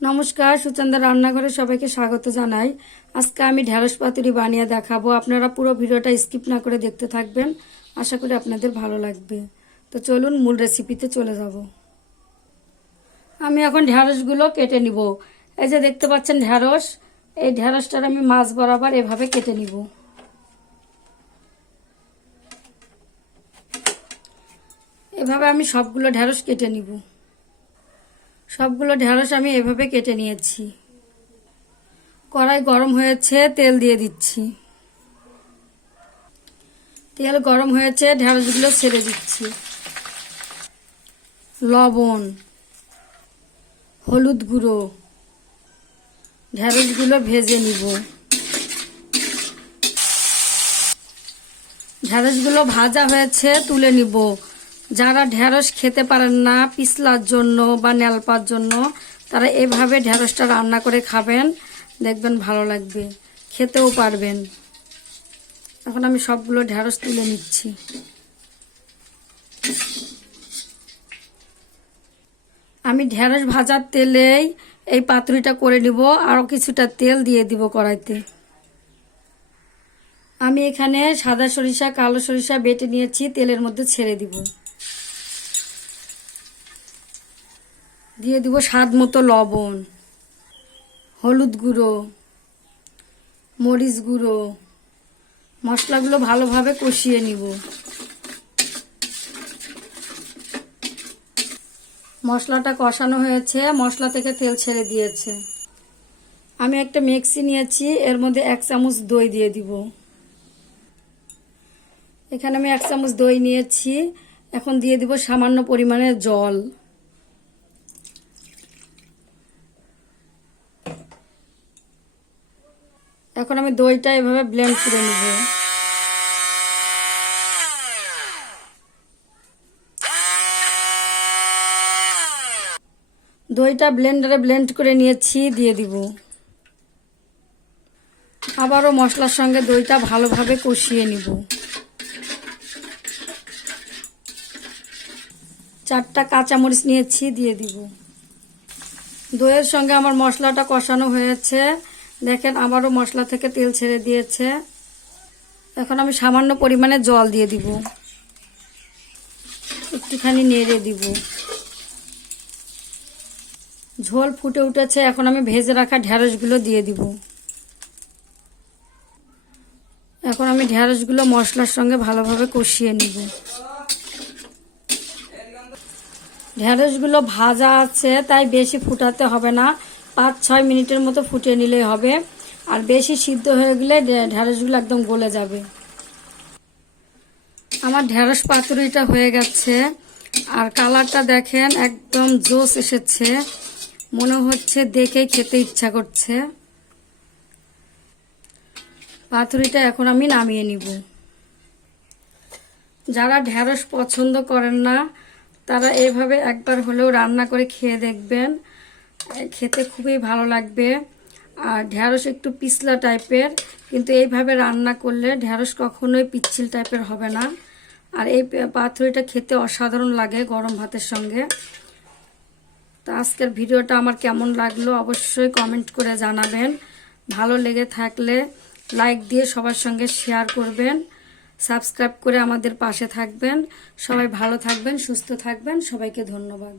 নমস্কার, সুচন্দা রান্নাঘরে সবাইকে স্বাগত জানাই। আজকে আমি ঢেঁড়স পাতুরি বানিয়ে দেখাবো। আপনারা পুরো ভিডিওটা স্কিপ না করে দেখতে থাকবেন, আশা করি আপনাদের ভালো লাগবে। তো চলুন মূল রেসিপিতে চলে যাব। আমি এখন ঢেঁড়সগুলো কেটে নিব। এই যে দেখতে পাচ্ছেন ঢেঁড়স, এই ঢেঁড়সটার আমি মাছ বরাবর এভাবে কেটে নিব। এভাবে আমি সবগুলো ঢেঁড়স কেটে নিব। সবগুলো ঢেঁড়স আমি এভাবে কেটে নিয়েছি। কড়াই গরম হয়েছে, তেল দিয়ে দিচ্ছি। তেল গরম হয়েছে, ঢেঁড়সগুলো ছেড়ে দিচ্ছি। লবণ, হলুদ গুঁড়ো, ঢেঁড়সগুলো ভেজে নিব। ঢেঁড়সগুলো ভাজা হয়েছে, তুলে নিব। যারা ঢেঁড়স খেতে পারেন না পিছলার জন্য বা নেলপার জন্য, তারা এভাবে ঢেঁড়সটা রান্না করে খাবেন, দেখবেন ভালো লাগবে, খেতেও পারবেন। এখন আমি সবগুলো ঢেঁড়স তুলে নিচ্ছি। আমি ঢেঁড়স ভাজার তেলেই এই পাতুরিটা করে নিব। আরও কিছুটা তেল দিয়ে দিব কড়াইতে। আমি এখানে সাদা সরিষা কালো সরিষা বেটে নিয়েছি, তেলের মধ্যে ছেড়ে দিব। দিয়ে দিব স্বাদ মতো লবণ, হলুদ গুঁড়ো, মরিচ গুঁড়ো। মশলাগুলো ভালোভাবে কষিয়ে নিব। মশলাটা কষানো হয়েছে, মশলা থেকে তেল ছেড়ে দিয়েছে। আমি একটা মিক্সি নিয়েছি, এর মধ্যে 1 চামচ দই দিয়ে দিব। এখানে আমি 1 চামচ দই নিয়েছি। এখন দিয়ে দিব সামান্য পরিমাণে জল। এখন আমি দইটা এভাবে ব্লেন্ড করে নেব। দইটা ব্লেন্ডারে ব্লেন্ড করে নিয়েছি, দিয়ে দিব। আবারও মশলার সঙ্গে দইটা ভালোভাবে কষিয়ে নিব। 4টা কাঁচামরিচ নিয়েছি, দিয়ে দিব। দইয়ের সঙ্গে আমার মশলাটা কষানো হয়েছে, দেখেন আবারও মশলা থেকে তেল ছেড়ে দিয়েছে। এখন আমি সামান্য পরিমাণে জল দিয়ে দিব, একটুখানি নেড়ে দিব। ঝোল ফুটে উঠেছে, এখন আমি ভেজে রাখা ঢেঁড়সগুলো দিয়ে দিব। এখন আমি ঢেঁড়সগুলো মশলার সঙ্গে ভালোভাবে কষিয়ে নিব। ঢেঁড়সগুলো ভাজা আছে, তাই বেশি ফুটাতে হবে না, 5-6 মিনিটের মতো ফুটিয়ে নিলেই হবে। আর বেশি সিদ্ধ হয়ে গেলে ঢেঁড়সগুলো একদম গলে যাবে। আমার ঢেঁড়স পাতুরিটা হয়ে গেছে, আর কালারটা দেখেন একদম জোস এসেছে, মনে হচ্ছে দেখেই খেতে ইচ্ছা করছে। পাতুরিটা এখন আমি নামিয়ে নিব। যারা ঢেঁড়স পছন্দ করেন না, তারা এইভাবে একবার হলেও রান্না করে খেয়ে দেখবেন, খেতে খুবই ভালো লাগবে। আর ঢেঁড়স একটু পিছলা টাইপের, কিন্তু এইভাবে রান্না করলে ঢেঁড়স কখনোই পিচ্ছিল টাইপের হবে না। আর এই পাতুরিটা খেতে অসাধারণ লাগে গরম ভাতের সঙ্গে। তো আজকের ভিডিওটা আমার কেমন লাগলো অবশ্যই কমেন্ট করে জানাবেন। ভালো লেগে থাকলে লাইক দিয়ে সবার সঙ্গে শেয়ার করবেন, সাবস্ক্রাইব করে আমাদের পাশে থাকবেন। সবাই ভালো থাকবেন, সুস্থ থাকবেন। সবাইকে ধন্যবাদ।